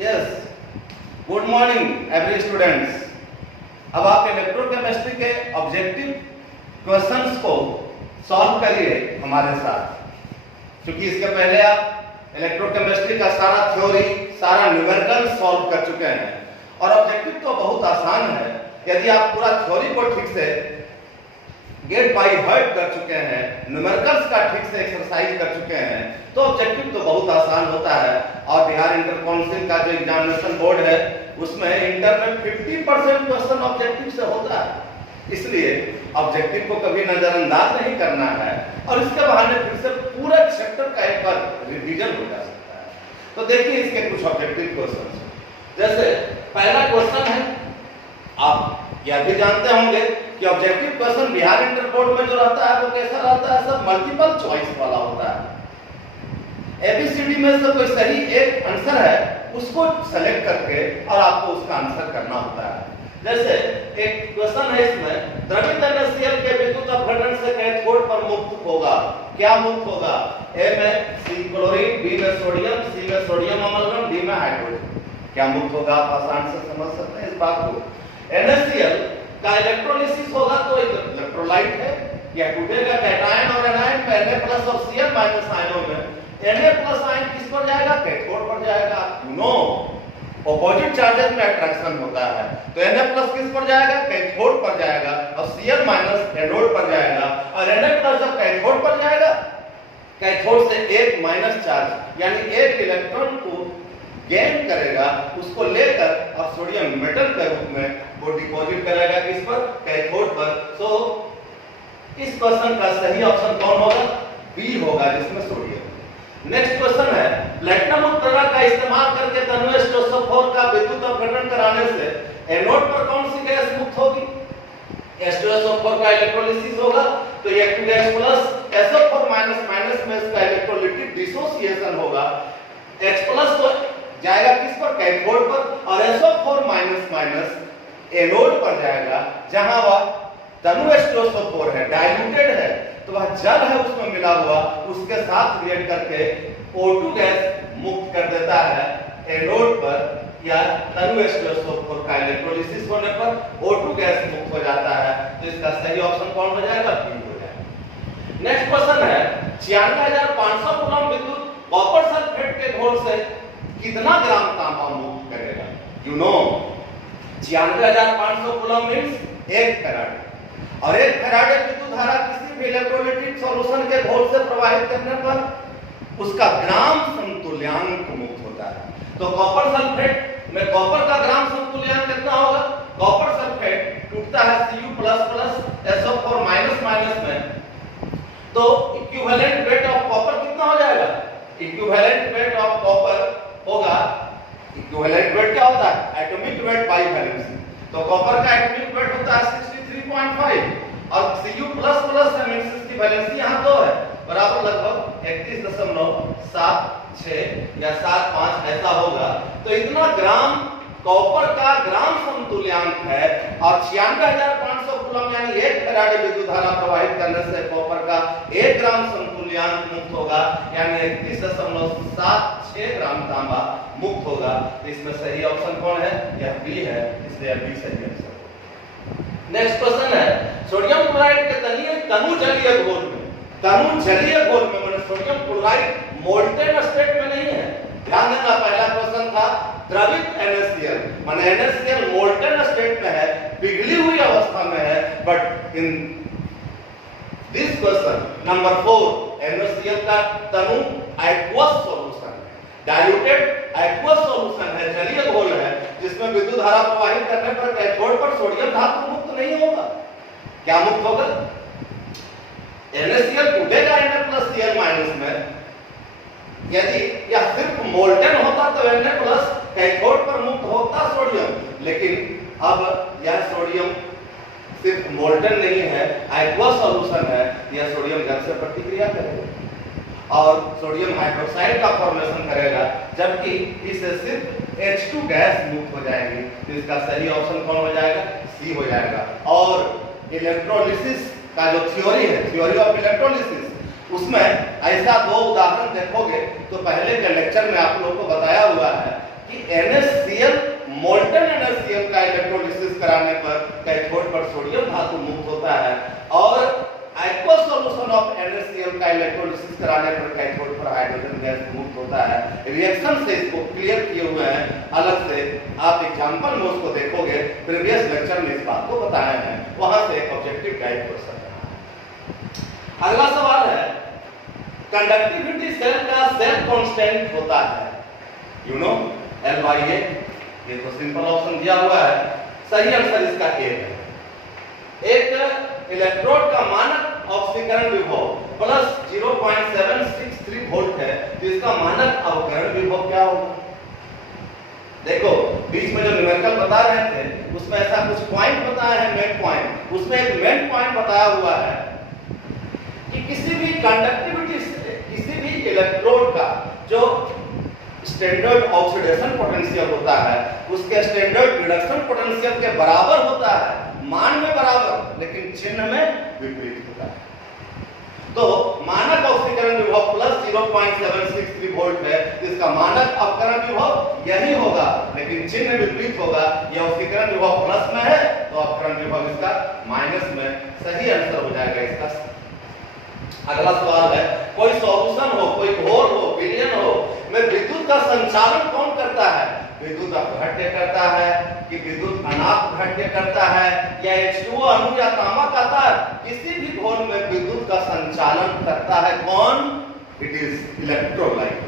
Yes, good morning every students. अब आप electrochemistry के ऑब्जेक्टिव क्वेश्चंस को सॉल्व करिए हमारे साथ, क्योंकि इसके पहले आप इलेक्ट्रोकेमिस्ट्री का सारा थ्योरी, सारा न्यूमेरिकल सॉल्व कर चुके हैं और ऑब्जेक्टिव तो बहुत आसान है। यदि आप पूरा थ्योरी को ठीक से गेट बाय हार्ट कर चुके हैं, न्यूमेरिकल्स का ठीक से एक्सरसाइज कर चुके हैं, तो ऑब्जेक्टिव तो बहुत आसान होता है। और बिहार इंटर काउंसिल का जो एग्जामिनेशन बोर्ड है उसमें इंटर में 50% क्वेश्चन ऑब्जेक्टिव से होता है, इसलिए ऑब्जेक्टिव को कभी नजरअंदाज नहीं करना है और इसके बहाने फिर से पूरा चैप्टर का एक बार रिवीजन हो जा सकता है। तो देखिए इसके कुछ ऑब्जेक्टिव क्वेश्चन। जैसे पहला क्वेश्चन है, आप यह भी जानते होंगे कि objective question Bihar inter board में जो रहता है वो कैसा रहता है, सब मल्टीपल चॉइस वाला होता है। एबीसीडी में से कोई सही एक आंसर है उसको सेलेक्ट करके और आपको उसका आंसर करना होता है। जैसे एक क्वेश्चन है इसमें, द्रवित NaCl के विद्युत अपघटन से कैथोड पर मुक्त होगा, क्या मुक्त होगा? ए में सी क्लोरीन, बी में सोडियम, सी में सोडियम अमलगम, डी में हाइड्रोजन। क्या मुक्त होगा? आप आसान से समझ सकते हैं इस बात को। NaCl का इलेक्ट्रोलिसिस होगा तो इलेक्ट्रोलाइट है, यह टूटेगा कैटायन और एनायन पे Na+ और Cl- आयनों में। Na+ आयन किस पर जाएगा? कैथोड पर जाएगा। यू नो ऑपोजिट चार्जेस में अट्रैक्शन होता है, तो Na+ किस पर जाएगा? कैथोड पर जाएगा और Cl- एनोड पर जाएगा। और Na+ जब कैथोड पर जाएगा, कैथोड से एक माइनस चार्ज यानी एक इलेक्ट्रॉन को गेन करेगा, उसको लेकर और सोडियम मेटल के रूप में वो डिपॉजिट करेगा किस पर? कैथोड पर। सो इस क्वेश्चन का सही ऑप्शन कौन होगा? बी होगा, जिसमें सोडियम। नेक्स्ट क्वेश्चन है, प्लैटिनम उत्प्रेरक का इस्तेमाल करके तनु H2SO4 का विद्युत अपघटन कराने से एनोड पर कौन सी गैस मुक्त होगी? H2SO4 का इलेक्ट्रोलिसिस होगा तो ये 2 गैस प्लस SO4- में इसका इलेक्ट्रोलिटिक डिसोसिएशन होगा। H+ तो जाएगा किस पर? कैथोड पर और SO4- एनोड पर जाएगा, जहां वह तनु H2SO4 है, डाइल्यूटेड है, तो वह जल है उसमें मिला हुआ, उसके साथ रिएक्ट करके O2 गैस मुक्त कर देता है एनोड पर, या तनु H2SO4 का इलेक्ट्रोलिसिस होने पर O2 गैस मुक्त हो जाता है। तो इसका सही ऑप्शन कौन हो जाएगा? बी हो जाएगा। नेक्स्ट क्वेश्चन है, 96,500 कूलम विद्युत कॉपर सल्फेट के घोल से कितना ग्राम तांबा मुक्त करेगा? You know 96,500 coulomb means 1 farad, और 1 फैराड विद्युत धारा किसी भी इलेक्ट्रोलाइटिक सॉल्यूशन के घोल से प्रवाहित करने पर उसका ग्राम समतुल्यांक मुक्त होता है। तो कॉपर सल्फेट में कॉपर का ग्राम समतुल्यांक कितना होगा? कॉपर सल्फेट टूटता है Cu++ SO4- में, तो इक्विवेलेंट वेट ऑफ कॉपर कितना हो जाएगा? इक्विवेलेंट वेट ऑफ कॉपर होगा, इक्विवेलेंट वेट क्या होता है? Atomic weight by valency. तो कॉपर का एटॉमिक वेट होता है 63.5 और Cu++ है, मींस इसकी वैलेंसी यहां 2 है, बराबर लगभग 31.76 या 75 ऐसा होगा। तो इतना ग्राम कॉपर का ग्राम समतुल्यांक है और 96,500 कूलम यानी 1 फैराड विद्युत धारा प्रवाहित करने से कॉपर का 1 ग्राम समतुल्यांक मुक्त होगा, यानी 31.76 ग्राम तांबा मुक्त होगा। तो इसमें सही ऑप्शन कौन है? यह बी है, इसलिए बी सही आंसर। नेक्स्ट क्वेश्चन है, सोडियम क्लोराइड के तनु जलीय घोल में, तनु जलीय घोल में माने सोडियम क्लोराइड मोल्टेन स्टेट में नहीं है। ध्यान देना, पहला क्वेश्चन था द्रवित NaCl, माने NaCl मोल्टेन स्टेट में है, पिघली हुई अवस्था में है, but in this question number 4 NaCl का तनु एक्वस सॉल्यूशन है, डाइल्यूटेड एक्वस सॉल्यूशन है, जलीय घोल है, जिसमें विद्युत धारा प्रवाहित करने पर कैथोड पर सोडियम धातु मुक्त नहीं होगा। क्या मुक्त होगा? NaCl टूटेगा Na+Cl- में। यदि यह सिर्फ मोल्टेन होता तो Na+ कैथोड पर मुक्त होता सोडियम, लेकिन अब यह सोडियम सिर्फ मोल्टेन नहीं है, एक्वस सॉल्यूशन है, यह सोडियम जल से प्रतिक्रिया करेगा और सोडियम हाइड्रोक्साइड का फॉर्मेशन करेगा, जबकि इससे सिर्फ H2 गैस मुक्त हो जाएगी। तो इसका सही ऑप्शन कौन हो जाएगा? सी हो जाएगा। और इलेक्ट्रोलिसिस का जो थ्योरी है, थ्योरी ऑफ इलेक्ट्रोलिसिस, उसमें ऐसा 2 उदाहरण देखोगे तो पहले के लेक्चर में आप लोगों को बताया हुआ है कि Na कैथोड पर सोडियम धातु मुक्त होता है और aqueous solution of NaCl का इलेक्ट्रोलिसिस कराने पर कैथोड पर हाइड्रोजन गैस मुक्त होता है। रिएक्शन से इसको क्लियर किए हुए हैं अलग से, आप एग्जांपल में उसको देखोगे, प्रीवियस लेक्चर में इस बात को बताए हैं, वहां से एक ऑब्जेक्टिव टाइप क्वेश्चन है। अगला सवाल है, कंडक्टिविटी सेल का सेल कांस्टेंट होता है, यू नो L/A। ये तो सिंपल ऑप्शन दिया हुआ है, सही आंसर इसका ए है। एक इलेक्ट्रोड का मानक ऑक्सीकरण विभव प्लस 0.763 वोल्ट है, तो इसका मानक अवकरण विभव क्या होगा? देखो बीच में जो न्यूमेरिकल बता रहे थे उसमें ऐसा कुछ पॉइंट बताया है, मेन पॉइंट, उसमें एक मेन पॉइंट बताया हुआ है कि किसी भी कंडक्टिविटी किसी भी इलेक्ट्रोड का जो स्टैंडर्ड ऑक्सीडेशन पोटेंशियल होता है उसके स्टैंडर्ड रिडक्शन पोटेंशियल के बराबर होता है, मान में बराबर लेकिन चिन्ह में विपरीत होता है। तो मानक ऑक्सीकरण विभव प्लस 0.763 वोल्ट है, इसका मानक अपकरण विभव यही होगा लेकिन चिन्ह विपरीत होगा। यह ऑक्सीकरण विभव प्लस में है तो अपकरण विभव इसका माइनस में, सही आंसर हो जाएगा इसका। अगला सवाल है, कोई सॉल्यूशन हो, कोई घोल हो, विलयन हो में विद्युत का संचालन कौन करता है? विद्युत अपघट्य करता है कि विद्युत अनापघट्य करता है या H2O अणु या तांबा का तार, किसी भी घोल में विद्युत का संचालन करता है कौन? It is electrolyte.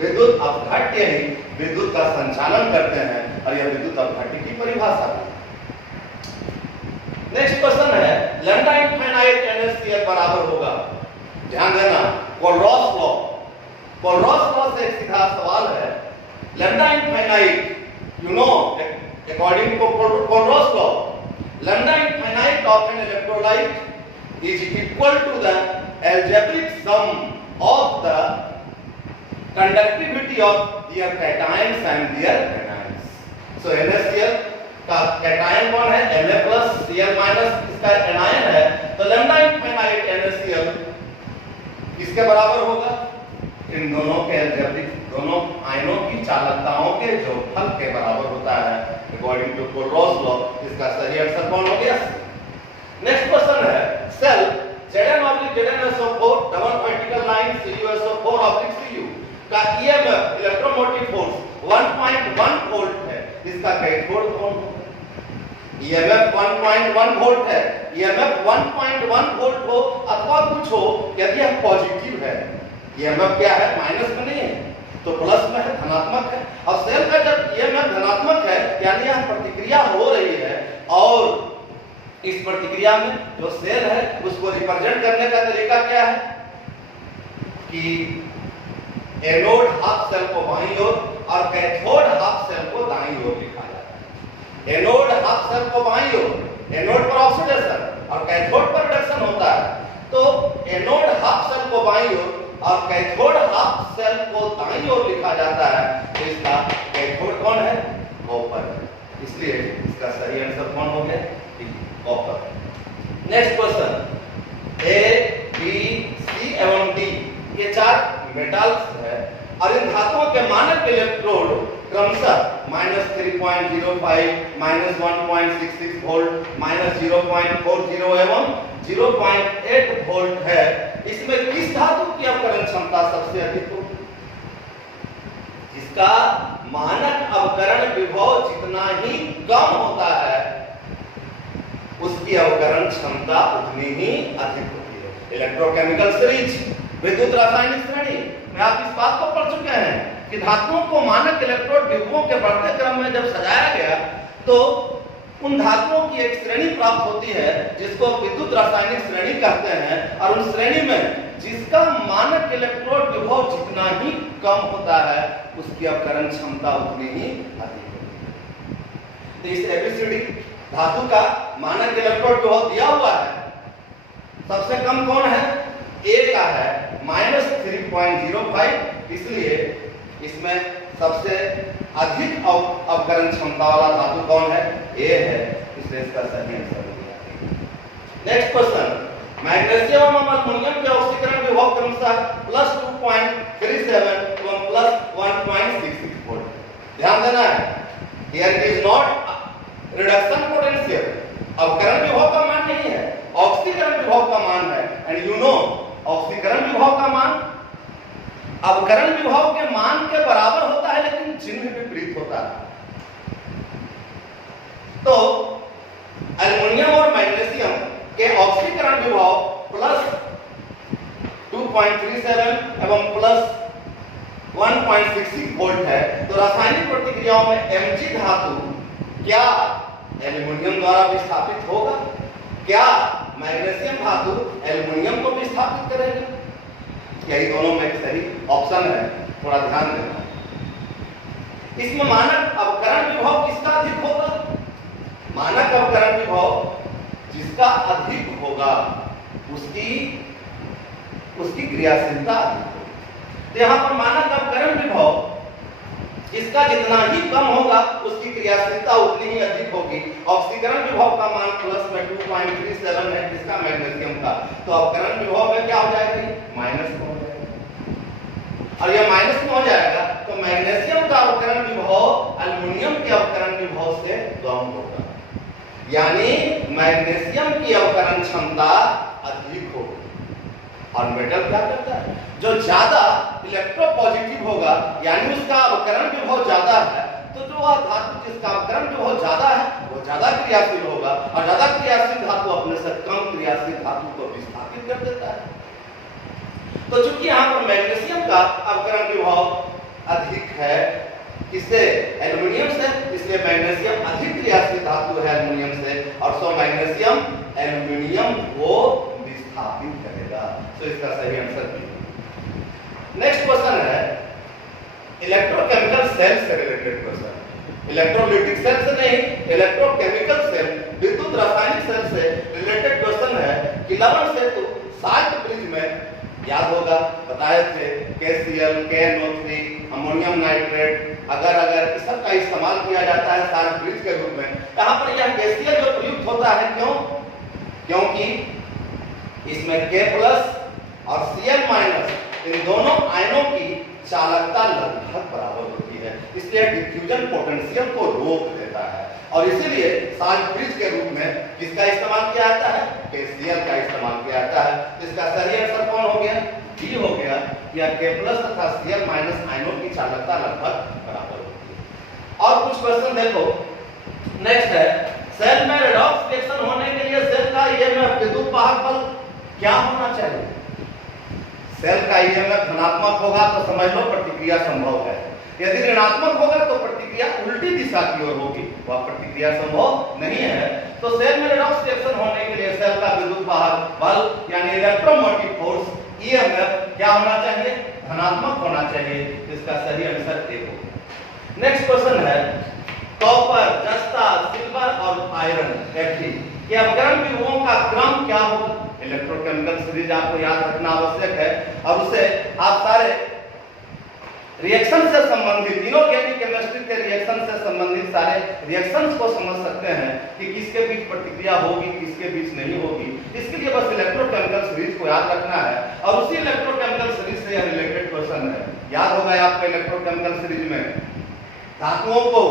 विद्युत अपघट्य ही विद्युत का संचालन करते हैं और यह विद्युत अपघट्य की परिभाषा है। नेक्स्ट क्वेश्चन है, लैम्डा इनफाइनाइट NaCl बराबर होगा, ध्यान देना, कोलरॉस लॉ। कोलरॉस लॉ से एक सीधा सवाल है, lambda infinite, you know according to Kohlrausch law, lambda infinite of an electrolyte is equal to the algebraic sum of the conductivity of their cations and their anions. So NaCl का cation कौन है? Na plus Cl minus, इसका anion है, तो lambda infinite NaCl किसके बराबर होगा? इन दोनों के अलजेब्रिक, दोनों आयनों की चालकताओं के जोड़फल के बराबर होता है अकॉर्डिंग टू कोलरॉस लॉ। इसका सही आंसर कौन हो गया? नेक्स्ट क्वेश्चन है, cell Zn/ZnSO4 double vertical line CuSO4/Cu का EMF इलेक्ट्रोमोटिव फोर्स 1.1 वोल्ट है, इसका कैथोड कौन हो? EMF 1.1 वोल्ट है, EMF 1.1 वोल्ट हो अथवा कुछ हो, यदि यह पॉजिटिव है, EMF क्या है? माइनस में नहीं है तो प्लस में है, धनात्मक है। और सेल का जब EMF धनात्मक है यानी यह प्रतिक्रिया हो रही है और इस प्रतिक्रिया में जो सेल है उसको रिप्रेजेंट करने का तरीका क्या है कि एनोड हाफ सेल को बाईं ओर और कैथोड हाफ सेल को दाईं ओर लिखा जाता है। एनोड हाफ सेल को बाईं ओर, एनोड पर ऑक्सीडेशन और कैथोड पर रिडक्शन होता है, तो एनोड हाफ सेल को बाईं ओर और कैथोड हाफ सेल को दाईं ओर लिखा जाता है, तो इसका कैथोड कौन है? कॉपर। इसलिए इसका सही आंसर कौन हो गया? Copper. Next question, A, B, C एवं D ये चार मेटल्स है और इन धातुओं के मानक इलेक्ट्रोड क्रमशः -3.05, -1.66 वोल्ट, -0.40 एवं 0.8 वोल्ट है। इसमें किस धातु की अवकरण क्षमता सबसे अधिक होगी? जिसका मानक अवकरण विभव जितना ही कम होता है उसकी अवकरण क्षमता उतनी ही अधिक होती है। इलेक्ट्रोकेमिकल सीरीज, विद्युत रासायनिक श्रेणी में आप इस बात को पढ़ चुके हैं कि धातुओं को मानक इलेक्ट्रोड विभवों के बढ़ते क्रम में जब सजाया गया तो उन धातुओं की एक श्रेणी प्राप्त होती है जिसको विद्युत रासायनिक श्रेणी कहते हैं और उन श्रेणी में जिसका मानक इलेक्ट्रोड विभव जितना ही कम होता है उसकी अवकरण क्षमता उतनी ही अधिक होती है। तो इस एबीसीडी धातु का मानक इलेक्ट्रोड विभव दिया हुआ है, सबसे कम कौन है? A का है -3.05, इसलिए इसमें सबसे अधिक अवकरण क्षमता वाला धातु कौन है? A है, इसलिए इसका सही आंसर हो गया। नेक्स्ट क्वेश्चन, मैग्नीशियम एवं अमोनियम के ऑक्सीकरण विभव क्रमशः +2.37 एवं +1.66 वोल्ट। ध्यान देना है, here it is not reduction potential, अवकरण विभव का मान नहीं है, ऑक्सीकरण विभव का मान है। एंड यू नो ऑक्सीकरण विभव का मान अवकरण विभव के मान के बराबर होता है, लेकिन चिन्ह विपरीत होता है। तो एल्युमिनियम और मैग्नीशियम के ऑक्सीकरण विभव प्लस 2.37 एवं प्लस 1.66 वोल्ट है। तो रासायनिक प्रतिक्रियाओं में Mg धातु क्या एल्युमिनियम द्वारा विस्थापित होगा? क्या मैग्नीशियम धातु एल्युमिनियम को विस्थापित करेगी? यही दोनों में सही ऑप्शन है, थोड़ा ध्यान देना। इसमें मानक अवकरण विभव किसका अधिक होगा? मानक अवकरण विभव जिसका अधिक होगा उसकी क्रियाशीलता अधिक होगी। तो यहाँ पर मानक अवकरण विभव इसका जितना ही कम होगा उसकी क्रियाशीलता उतनी ही अधिक होगी। ऑक्सीकरण विभव का मान प्लस में 2.37 है, जिसका मैग्नीशियम का, तो अवकरण विभव में क्या हो जाएगी? माइनस में हो जाएगा। और यह माइनस में हो जाएगा तो मैग्नीशियम का अवकरण विभव एल्युमिनियम के अवकरण विभव से कम होगा, यानी मैग्नीशियम की अवकरण क्षमता अधिक होगी। और मेटल क्या करता है? जो ज्यादा इलेक्ट्रोपॉजिटिव होगा, यानी उसका अवकरण विभव ज्यादा है, तो जो वह धातु जिसका अवकरण विभव ज्यादा है वो ज्यादा क्रियाशील होगा, और ज्यादा क्रियाशील धातु अपने से कम क्रियाशील धातु को विस्थापित कर देता है। तो चूंकि यहाँ पर मैग्नीशियम का अवकरण विभव अधिक है किससे? एल्युमिनियम से, इसलिए मैग्नीशियम अधिक क्रियाशील धातु है एल्युमिनियम से, और सो मैग्नीशियम एल्युमिनियम को विस्थापित करेगा। तो इसका सही आंसर बी। नेक्स्ट क्वेश्चन है इलेक्ट्रोकेमिकल सेल से रिलेटेड क्वेश्चन। इलेक्ट्रोलिटिक सेल से नहीं, इलेक्ट्रोकेमिकल सेल, विद्युत रासायनिक सेल से रिलेटेड क्वेश्चन है कि लवण सेतु साल्ट ब्रिज में याद होगा बताए थे KCl, KNO3, अमोनियम नाइट्रेट, अगर इस सब का इस्तेमाल किया जाता है साल्ट ब्रिज के रूप में। यहाँ पर यह KCl जो प्रयुक्त होता है, क्यों? क्योंकि इसमें K+ और Cl- इन दोनों आयनों की चालकता लगभग बराबर होती है, इसलिए डिफ्यूजन पोटेंशियल को रोक देता है। और इसीलिए साल्ट ब्रिज के रूप में किसका इस्तेमाल किया जाता है? KCl का इस्तेमाल किया जाता है। इसका सही आंसर कौन हो गया? डी हो गया। या K+ तथा Cl- आयनों की चालकता लगभग बराबर होती है। और कुछ क्वेश्चन देखो। नेक्स्ट है सेल में रेडॉक्स रिएक्शन होने के लिए सेल का ईएमएफ विद्युत वाहक बल क्या होना चाहिए? सेल का ईएमएफ धनात्मक होगा तो समझ लो प्रतिक्रिया संभव है, यदि ऋणात्मक होगा तो प्रतिक्रिया उल्टी दिशा की ओर होगी, वह प्रतिक्रिया संभव नहीं है। तो सेल में रेडॉक्स रिएक्शन होने के लिए सेल का विद्युत वाहक बल यानी इलेक्ट्रोमोटिव फोर्स ईएमएफ क्या होना चाहिए? धनात्मक होना चाहिए। इसका सही आंसर ए होगा। नेक्स्ट क्वेश्चन है कॉपर, जस्ता, सिल्वर और आयरन Fe के अवकरण विभवों का क्रम क्या होगा? इलेक्ट्रोकेमिकल सीरीज आपको याद रखना आवश्यक है, और उससे आप सारे रिएक्शन से संबंधित इनऑर्गेनिक केमिस्ट्री के रिएक्शन से संबंधित सारे रिएक्शंस को समझ सकते हैं कि किसके बीच प्रतिक्रिया होगी, किसके बीच नहीं होगी। इसके लिए बस इलेक्ट्रोकेमिकल सीरीज को याद रखना है, और उसी इलेक्ट्रोकेमिकल सीरीज से रिलेटेड क्वेश्चन है। याद होगा आपको इलेक्ट्रोकेमिकल सीरीज में धातुओं को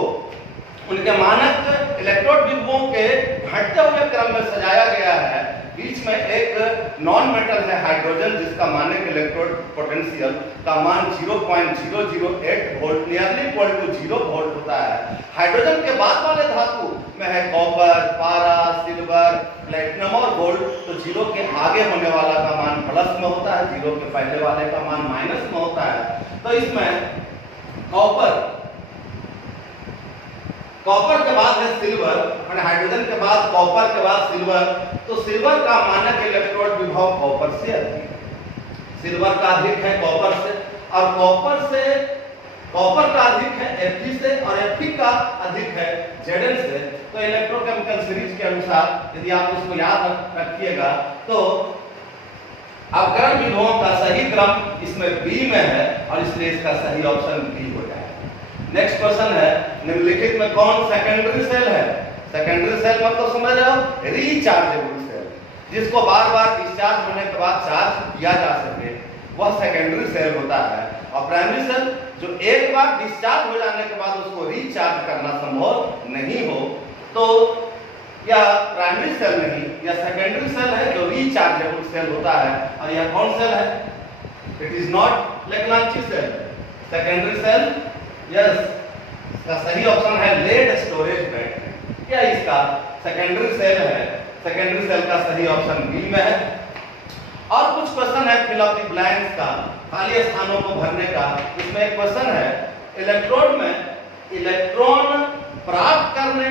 उनके मानक इलेक्ट्रोड विभवों के घटते हुए क्रम में सजाया गया है। बीच में एक नॉन मेटल है हाइड्रोजन, जिसका मानक इलेक्ट्रोड पोटेंशियल का मान 0.008 volt nearly equal to 0 volt होता है। हाइड्रोजन के बाद वाले धातु में है कॉपर, पारा, सिल्वर, प्लेटिनम और गोल्ड। तो 0 के आगे होने वाला का मान प्लस में होता है, 0 के पहले वाले का मान माइनस में होता है। तो इसमें कॉपर के बाद है सिल्वर, और हाइड्रोजन के बाद कॉपर के बाद सिल्वर। तो सिल्वर का मानक इलेक्ट्रोड विभव कॉपर से अधिक है, सिल्वर का अधिक है कॉपर से, और कॉपर का अधिक है Fe से, और Fe का अधिक है Zn से। तो इलेक्ट्रोकेमिकल सीरीज के अनुसार यदि आप उसको याद रखिएगा तो अवकरण विभवों का सही क्रम इसमें बी में है, और इसलिए इसका सही ऑप्शन बी हो जाएगा। नेक्स्ट क्वेश्चन है निम्नलिखित में कौन सेकेंडरी सेल है? सेकेंडरी सेल मतलब समझ रहे हो? रिचार्जेबल सेल, जिसको बार बार डिस्चार्ज होने के बाद चार्ज किया जा सके, वह सेकेंडरी सेल होता है। और प्राइमरी सेल जो एक बार डिस्चार्ज हो जाने के बाद उसको रिचार्ज करना संभव नहीं हो, तो या प्राइमरी सेल नहीं, या सेकेंडरी सेल है जो रिचार्जेबल सेल होता है, और यह कौन सेल है? It is not Leclanche cell. Secondary cell, yes, इसका सही ऑप्शन है लेड स्टोरेज बैटरी। क्या इसका सेकेंडरी सेल है? सेकेंडरी सेल का सही ऑप्शन बी में है। और कुछ क्वेश्चन है फिल ऑफ द ब्लैंक्स का, खाली स्थानों को भरने का। इसमें एक क्वेश्चन है, इलेक्ट्रोड में इलेक्ट्रॉन प्राप्त करने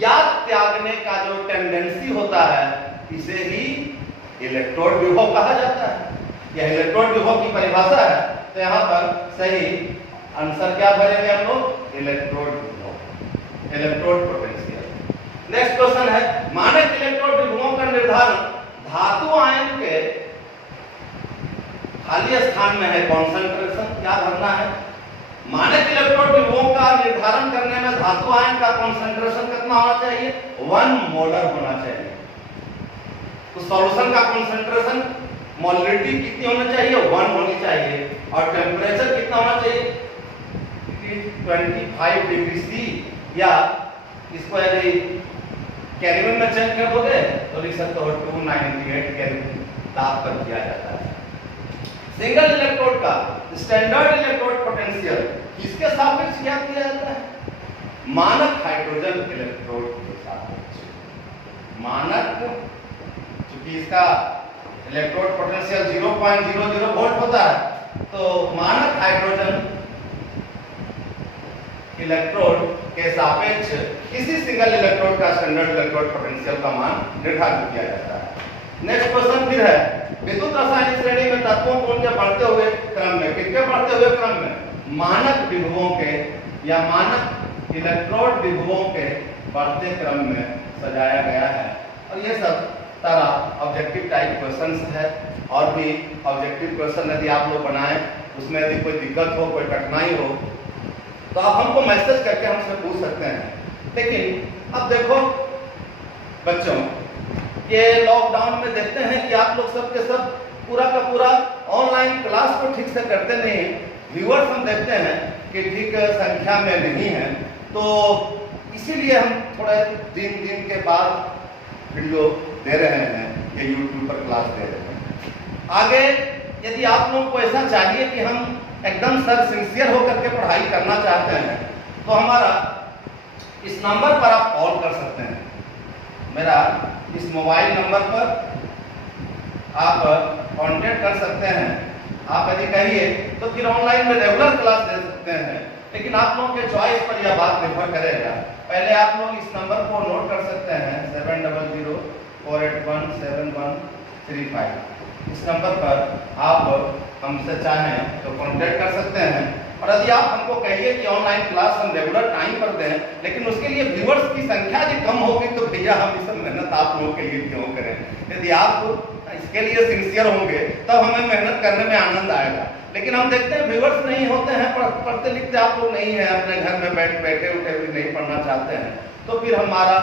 या त्यागने का जो टेंडेंसी होता है, इसे ही इलेक्ट्रोड विभव कहा जाता है। यह इलेक्ट्रोड विभव की परिभाषा है। तो यहाँ पर सही आंसर क्या भरेंगे हम लोग? इलेक्ट्रोड विभव, इलेक्ट्रोड पोटेंशियल। नेक्स्ट क्वेश्चन है, मानक इलेक्ट्रोड विभवों का निर्धारण धातु आयन के खाली स्थान में है कॉन्सेंट्रेशन, क्या भरना है? मानक इलेक्ट्रोड विभवों का निर्धारण करने में धातु आयन का कॉन्सेंट्रेशन कितना होना चाहिए? 1 मोलर होना चाहिए। तो सॉल्यूशन का कॉन्सेंट्रेशन, मोलरिटी कितनी होनी चाहिए? 1 होनी चाहिए। और टेम्परेचर कितना होना चाहिए? 25 डिग्री सी, या इसको यदि केल्विन में चेंज कर दोगे तो लिख सकते हो 298 केल्विन ताप पर किया जाता है। सिंगल इलेक्ट्रोड का स्टैंडर्ड इलेक्ट्रोड पोटेंशियल किसके सापेक्ष ज्ञात किया जाता है? मानक हाइड्रोजन इलेक्ट्रोड के सापेक्ष। मानक, चूंकि इसका इलेक्ट्रोड पोटेंशियल 0.00 वोल्ट होता है, तो मानक हाइड्रोजन इलेक्ट्रोड के सापेक्ष किसी सिंगल इलेक्ट्रोड का स्टैंडर्ड इलेक्ट्रोड पोटेंशियल का मान निर्धारित किया जाता है। नेक्स्ट क्वेश्चन फिर है, विद्युत रासायनिक श्रेणी में तत्वों को उनके बढ़ते हुए क्रम में, किसके बढ़ते हुए क्रम में? मानक विभवों के या मानक इलेक्ट्रोड विभवों के बढ़ते क्रम में सजाया गया है। और ये सब सारा ऑब्जेक्टिव टाइप क्वेश्चंस है। और भी ऑब्जेक्टिव क्वेश्चन यदि आप लोग बनाएं, उसमें यदि कोई दिक्कत हो, कोई कठिनाई हो, तो आप हमको मैसेज करके हमसे पूछ सकते हैं। लेकिन अब देखो बच्चों, ये लॉकडाउन में देखते हैं कि आप लोग सब के सब पूरा का पूरा ऑनलाइन क्लास को ठीक से करते नहीं। व्यूअर्स हम देखते हैं कि ठीक संख्या में नहीं है, तो इसीलिए हम थोड़ा दिन के बाद वीडियो दे रहे हैं, ये यूट्यूब पर क्लास दे रहे हैं। आगे यदि आप लोग को ऐसा चाहिए कि हम एकदम सर सिंसियर होकर के पढ़ाई करना चाहते हैं, तो हमारा इस नंबर पर आप कॉल कर सकते हैं। मेरा इस मोबाइल नंबर पर आप कांटेक्ट कर सकते हैं। आप यदि कहिए तो फिर ऑनलाइन में रेगुलर क्लास दे सकते हैं। लेकिन आप लोगों के चॉइस पर यह बात निर्भर करेगा। पहले आप लोग इस नंबर को नोट कर सकते हैं, 700-481-7135। इस नंबर पर आप हमसे चाहें तो कांटेक्ट कर सकते हैं। और यदि आप हमको कहिए कि ऑनलाइन क्लास हम रेगुलर टाइम पर दें, लेकिन उसके लिए व्यूअर्स की संख्या यदि कम होगी, तो भैया हम इस मेहनत आप लोगों के लिए क्यों करें? यदि आप इसके लिए सिंसियर होंगे तब हमें मेहनत करने में आनंद आएगा। लेकिन हम देखते हैं व्यूअर्स नहीं होते हैं, पढ़ते लिखते आप लोग नहीं हैं, अपने घर में बैठे उठे भी नहीं पढ़ना चाहते हैं, तो फिर हमारा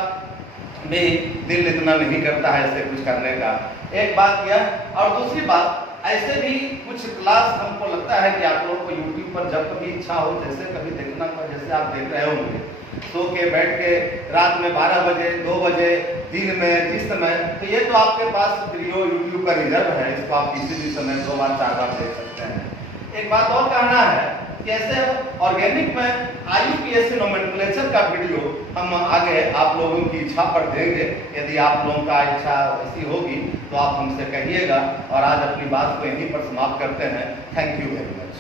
भी दिल इतना नहीं करता है ऐसे कुछ करने का। एक बात यह, और दूसरी बात, ऐसे भी कुछ क्लास हमको लगता है कि आप लोगों को YouTube पर जब कभी इच्छा हो, जैसे कभी देखना हो, जैसे आप देख रहे होंगे, सो के बैठ के रात में 12 बजे 2 बजे दिन में जिस समय, तो ये तो आपके पास वीडियो YouTube का रिजर्व है, इसको आप किसी भी समय 2 बार 4 बार देख सकते हैं। एक बात और कहना है कि ऐसे ऑर्गेनिक में IUPAC नोमेनक्लेचर का वीडियो हम आगे आप लोगों की इच्छा पर देंगे। यदि आप लोगों का इच्छा ऐसी होगी तो आप हमसे कहिएगा। और आज अपनी बात को यहीं पर समाप्त करते हैं। Thank you very much.